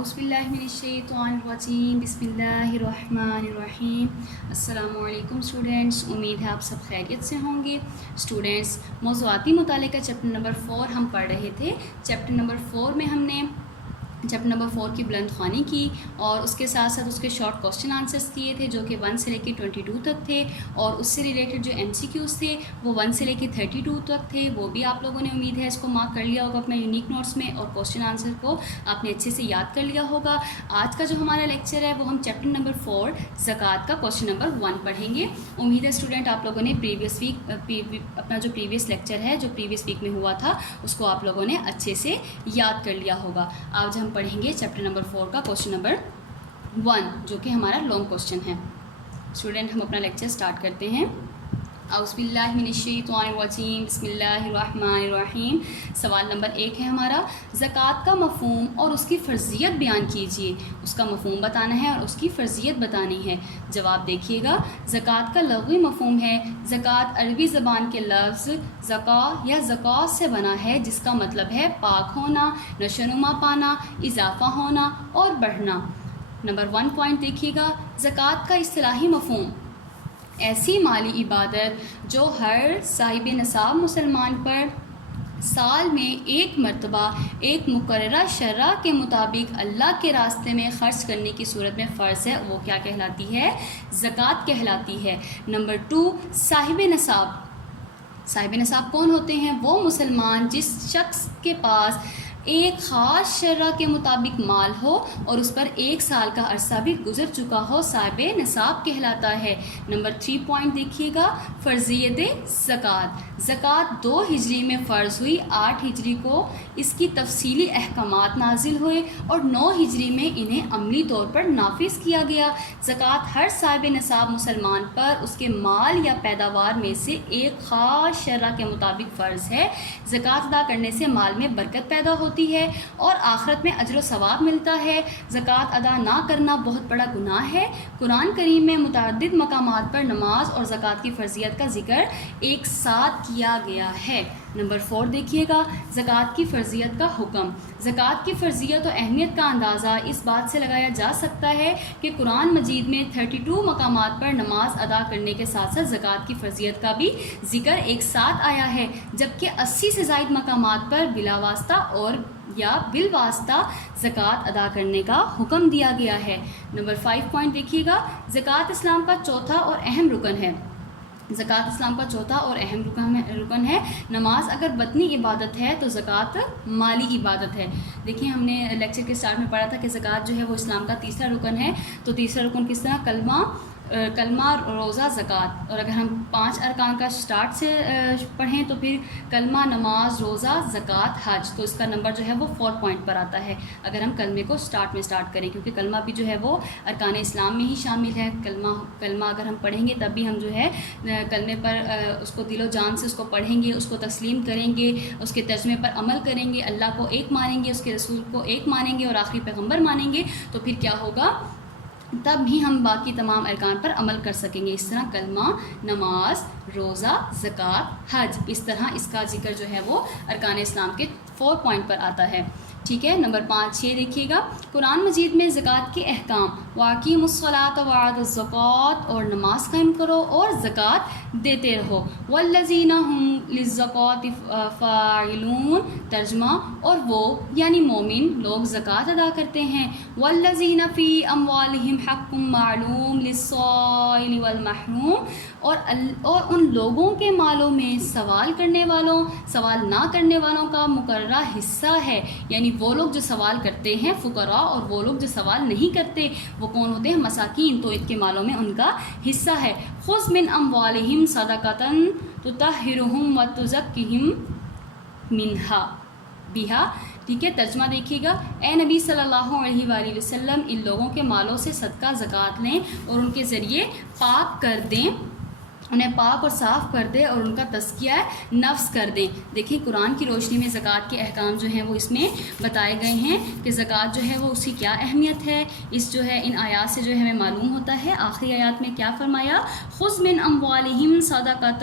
اعوذ باللہ من الشیطان الرجیم بسم اللہ الرحمن الرحیم۔ السلام علیکم اسٹوڈنٹس، امید ہے آپ سب خیریت سے ہوں گے۔ اسٹوڈنٹس، موضوعاتی مطالعے کا چیپٹر نمبر 4 ہم پڑھ رہے تھے۔ چیپٹر نمبر 4 میں ہم نے چیپٹر نمبر 4 کی بلند خوانی کی اور اس کے ساتھ ساتھ اس کے شارٹ کوسچن آنسرس کیے تھے جو کہ 1 سے لے کے 22 تک تھے، اور اس سے ریلیٹڈ جو MCQs تھے وہ 1 سے لے کے 32 تک تھے۔ وہ بھی آپ لوگوں نے امید ہے اس کو مارک کر لیا ہوگا اپنے یونیک نوٹس میں، اور کوسچن آنسر کو آپ نے اچھے سے یاد کر لیا ہوگا۔ آج کا جو ہمارا لیکچر ہے وہ ہم چیپٹر نمبر 4 زکوٰۃ کا کوسچن نمبر 1 پڑھیں گے۔ امید ہے اسٹوڈنٹ آپ لوگوں نے اپنا جو پریویس لیکچر ہے جو پریویس ویک میں ہوا تھا اس کو آپ لوگوں نے اچھے سے یاد کر لیا ہوگا۔ آج ہم پڑھیں گے چیپٹر نمبر 4 کا کوسچن نمبر 1 جو کہ ہمارا لانگ کوسچن ہے۔ اسٹوڈنٹ ہم اپنا لیکچر سٹارٹ کرتے ہیں۔ اعوذ باللہ من الشیطان الرجیم بسم اللہ الرحمن الرحیم۔ سوال نمبر 1 ہے ہمارا، زکوٰۃ کا مفہوم اور اس کی فرضیت بیان کیجیے۔ اس کا مفہوم بتانا ہے اور اس کی فرضیت بتانی ہے۔ جواب دیکھیے گا، زکوٰۃ کا لغوی مفہوم ہے زکوٰۃ عربی زبان کے لفظ زکا یا زکوٰۃ سے بنا ہے، جس کا مطلب ہے پاک ہونا، نشوونما پانا، اضافہ ہونا اور بڑھنا۔ نمبر 1 پوائنٹ دیکھیے گا، زکوٰۃ کا اصطلاحی مفہوم ایسی مالی عبادت جو ہر صاحب نصاب مسلمان پر سال میں ایک مرتبہ ایک مقررہ شرح کے مطابق اللہ کے راستے میں خرچ کرنے کی صورت میں فرض ہے، وہ کیا کہلاتی ہے؟ زکوٰۃ کہلاتی ہے۔ نمبر 2، صاحب نصاب۔ صاحب نصاب کون ہوتے ہیں؟ وہ مسلمان جس شخص کے پاس ایک خاص شرح کے مطابق مال ہو اور اس پر 1 سال کا عرصہ بھی گزر چکا ہو، صاحب نصاب کہلاتا ہے۔ نمبر 3 پوائنٹ دیکھیے گا، فرضیت زکوٰۃ۔ زکوٰۃ 2 ہجری میں فرض ہوئی، 8 ہجری کو اس کی تفصیلی احکامات نازل ہوئے اور 9 ہجری میں انہیں عملی طور پر نافذ کیا گیا۔ زکوٰۃ ہر صاحب نصاب مسلمان پر اس کے مال یا پیداوار میں سے ایک خاص شرح کے مطابق فرض ہے۔ زکوٰۃ ادا کرنے سے مال میں برکت پیدا ہوتی ہے اور آخرت میں اجر و ثواب ملتا ہے۔ زکوٰۃ ادا نہ کرنا بہت بڑا گناہ ہے۔ قرآن کریم میں متعدد مقامات پر نماز اور زکوٰۃ کی فرضیت کا ذکر ایک ساتھ کیا گیا ہے۔ نمبر 4 دیکھیے گا، زکوٰۃ کی فرضیت کا حکم۔ زکوٰۃ کی فرضیت و اہمیت کا اندازہ اس بات سے لگایا جا سکتا ہے کہ قرآن مجید میں 32 مقامات پر نماز ادا کرنے کے ساتھ ساتھ زکوٰۃ کی فرضیت کا بھی ذکر ایک ساتھ آیا ہے، جبکہ 80 سے زائد مقامات پر بلا واسطہ اور یا بالواسطہ زکوٰۃ ادا کرنے کا حکم دیا گیا ہے۔ نمبر 5 پوائنٹ دیکھیے گا، زکوٰۃ اسلام کا چوتھا اور اہم رکن ہے۔ زکوٰۃ اسلام کا چوتھا اور اہم رکن ہے۔ نماز اگر بدنی عبادت ہے تو زکوٰۃ مالی عبادت ہے۔ دیکھیں ہم نے لیکچر کے سٹارٹ میں پڑھا تھا کہ زکوٰۃ جو ہے وہ اسلام کا تیسرا رکن ہے، تو تیسرا رکن کس طرح؟ کلمہ، روزہ، زکوٰۃ۔ اور اگر ہم 5 ارکان کا سٹارٹ سے پڑھیں تو پھر کلمہ، نماز، روزہ، زکوٰۃ، حج، تو اس کا نمبر جو ہے وہ 4 پوائنٹ پر آتا ہے اگر ہم کلمے کو سٹارٹ کریں، کیونکہ کلمہ بھی جو ہے وہ ارکان اسلام میں ہی شامل ہے۔ کلمہ اگر ہم پڑھیں گے تب بھی ہم جو ہے کلمے پر اس کو دل و جان سے اس کو پڑھیں گے، اس کو تسلیم کریں گے، اس کے ترجمے پر عمل کریں گے، اللہ کو ایک مانیں گے، اس کے رسول کو ایک مانیں گے اور آخری پیغمبر مانیں گے، تو پھر کیا ہوگا؟ تب بھی ہم باقی تمام ارکان پر عمل کر سکیں گے۔ اس طرح کلمہ، نماز، روزہ، زکوٰۃ، حج، اس طرح اس کا ذکر جو ہے وہ ارکان اسلام کے 4 پوائنٹ پر آتا ہے۔ ٹھیک ہے، نمبر 6 دیکھیے گا، قرآن مجید میں زکوٰۃ کے احکام، وَأَقِیمُوا الصَّلَاةَ وَآتُوا الزَّکَاةَ، اور نماز قائم کرو اور زکوٰۃ دیتے رہو، وَالَّذِینَ هُمْ لِلزَّکَاةِ فَاعِلُونَ، ترجمہ، اور وہ یعنی مومن لوگ زکوٰۃ ادا کرتے ہیں، وَالَّذِینَ فِی أَمْوَالِهِمْ حَقٌّ مَعْلُومٌ لِلسَّائِلِ وَالْمَحْرُومِ، اور ان لوگوں کے مالوں میں سوال نہ کرنے والوں کا مقررہ حصہ ہے، یعنی وہ لوگ جو سوال کرتے ہیں فقراء، اور وہ لوگ جو سوال نہیں کرتے وہ کون ہوتے ہیں؟ مساکین، تو ان کے مالوں میں ان کا حصہ ہے۔ خذ من اموالہم صدقۃ تطہرہم وتزکیہم بہا۔ ٹھیک ہے، ترجمہ دیکھیے گا، اے نبی صلی اللہ علیہ وآلہ وسلم، ان لوگوں کے مالوں سے صدقہ زکوٰۃ لیں اور ان کے ذریعے پاک کر دیں، انہیں پاک اور صاف کر دیں اور ان کا تزکیہ نفس کر دیں۔ دیکھیں قرآن کی روشنی میں زکوٰۃ کے احکام جو ہیں وہ اس میں بتائے گئے ہیں کہ زکوٰۃ جو ہے وہ اس کی کیا اہمیت ہے۔ اس جو ہے ان آیات سے جو ہے ہمیں معلوم ہوتا ہے۔ آخری آیات میں کیا فرمایا؟ خذ من اموالہم صدقۃ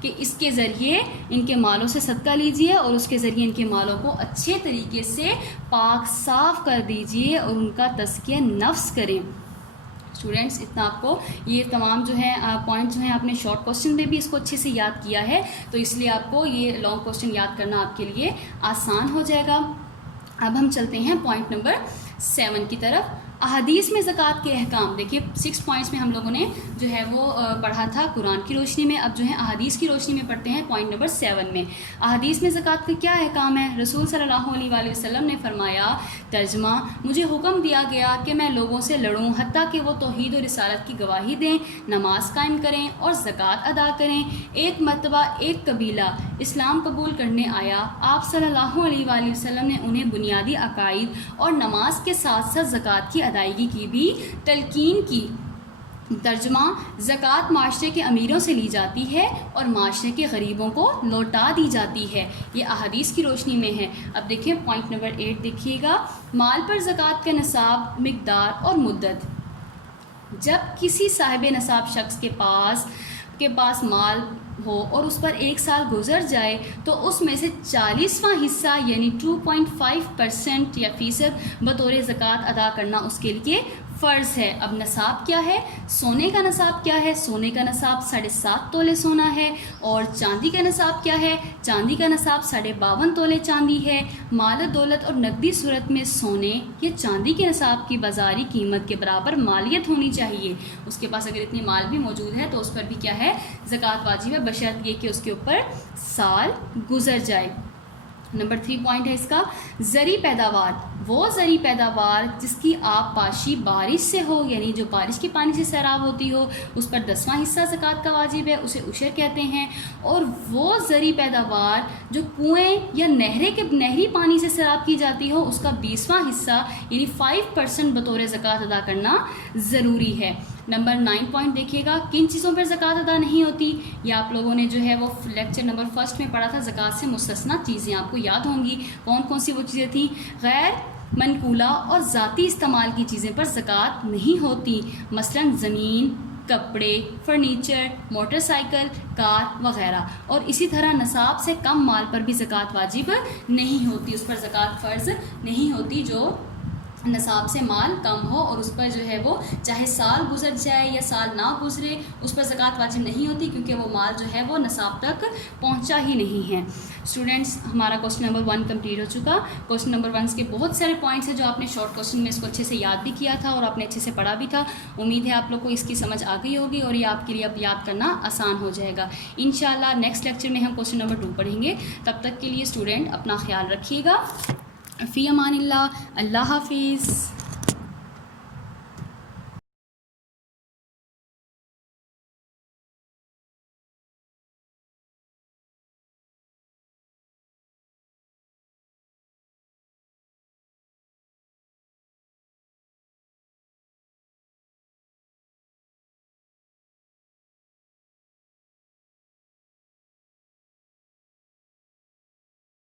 کہ اس کے ذریعے ان کے مالوں سے صدقہ لیجئے اور اس کے ذریعے ان کے مالوں کو اچھے طریقے سے پاک صاف کر دیجئے اور ان کا تزکیہ نفس کریں. اسٹوڈینٹس اتنا آپ کو یہ تمام جو ہے پوائنٹ جو ہیں آپ نے شارٹ کوسچن میں بھی اس کو اچھے سے یاد کیا ہے، تو اس لیے آپ کو یہ لانگ کوسچن یاد کرنا آپ کے لیے آسان ہو جائے گا. اب ہم چلتے ہیں پوائنٹ نمبر 7 کی طرف. احادیث میں زکوٰۃ کے احکام. دیکھیے 6 پوائنٹس میں ہم لوگوں نے جو ہے وہ پڑھا تھا قرآن کی روشنی میں. اب جو ہے احادیث کی روشنی میں پڑھتے ہیں پوائنٹ نمبر 7 میں. احادیث میں زکوٰۃ کے کیا احکام ہے؟ رسول صلی اللہ علیہ وآلہ وسلم نے فرمایا، ترجمہ، مجھے حکم دیا گیا کہ میں لوگوں سے لڑوں حتیٰ کہ وہ توحید و رسالت کی گواہی دیں، نماز قائم کریں اور زکوٰۃ ادا کریں. ایک مرتبہ ایک قبیلہ اسلام قبول کرنے آیا. آپ صلی اللہ علیہ وآلہ وسلم نے انہیں بنیادی عقائد اور نماز کے ساتھ ساتھ زکوٰۃ کی ادائیگی کی بھی تلقین کی. ترجمہ، زکوٰۃ معاشرے کے امیروں سے لی جاتی ہے اور معاشرے کے غریبوں کو لوٹا دی جاتی ہے. یہ احادیث کی روشنی میں ہے. اب دیکھیں پوائنٹ نمبر 8 دیکھیے گا. مال پر زکوٰۃ کا نصاب، مقدار اور مدت. جب کسی صاحب نصاب شخص کے پاس مال ہو اور اس پر 1 سال گزر جائے تو اس میں سے 40واں حصہ یعنی 2.5% یا فیصد بطور زکوٰۃ ادا کرنا اس کے لیے فرض ہے. اب نصاب کیا ہے؟ سونے کا نصاب کیا ہے؟ سونے کا نصاب 7.5 تولے سونا ہے. اور چاندی کا نصاب کیا ہے؟ چاندی کا نصاب 52.5 تولے چاندی ہے. مال دولت اور نقدی صورت میں سونے یا چاندی کے نصاب کی بازاری قیمت کے برابر مالیت ہونی چاہیے. اس کے پاس اگر اتنی مال بھی موجود ہے تو اس پر بھی کیا ہے؟ زکوٰۃ واجب ہے، بشرط یہ کہ اس کے اوپر سال گزر جائے. نمبر 3 پوائنٹ ہے اس کا، زرعی پیداوار. وہ زرعی پیداوار جس کی آب پاشی بارش سے ہو، یعنی جو بارش کے پانی سے سیراب ہوتی ہو، اس پر 10واں حصہ زکوٰۃ کا واجب ہے، اسے عشر کہتے ہیں. اور وہ زرعی پیداوار جو کنویں یا نہری پانی سے سیراب کی جاتی ہو، اس کا 20واں حصہ یعنی 5% بطور زکوٰۃ ادا کرنا ضروری ہے. نمبر 9 پوائنٹ دیکھیے گا، کن چیزوں پر زکوٰۃ ادا نہیں ہوتی. یہ آپ لوگوں نے جو ہے وہ لیکچر نمبر 1 میں پڑھا تھا. زکوٰۃ سے مستثنا چیزیں آپ کو یاد ہوں گی. کون کون سی وہ چیزیں تھیں؟ غیر منقولہ اور ذاتی استعمال کی چیزیں پر زکوٰۃ نہیں ہوتی، مثلا زمین، کپڑے، فرنیچر، موٹر سائیکل، کار وغیرہ. اور اسی طرح نصاب سے کم مال پر بھی زکوٰۃ واجب نہیں ہوتی، اس پر زکوٰۃ فرض نہیں ہوتی جو نصاب سے مال کم ہو اور اس پر جو ہے وہ چاہے سال گزر جائے یا سال نہ گزرے اس پر زکوٰۃ واجب نہیں ہوتی، کیونکہ وہ مال جو ہے وہ نصاب تک پہنچا ہی نہیں ہے. اسٹوڈینٹس ہمارا کوسچن نمبر 1 کمپلیٹ ہو چکا. کوسچن نمبر 1 کے بہت سارے پوائنٹس ہیں جو آپ نے شارٹ کوسچن میں اس کو اچھے سے یاد بھی کیا تھا اور آپ نے اچھے سے پڑھا بھی تھا. امید ہے آپ لوگ کو اس کی سمجھ آ گئی ہوگی اور یہ آپ کے لیے اب یاد کرنا آسان ہو جائے گا. انشاءاللہ نیکسٹ لیکچر میں ہم کوسچن نمبر 2 پڑھیں گے. تب تک کے لیے اسٹوڈینٹ اپنا خیال رکھیے گا. فی امان اللہ. اللہ حافظ.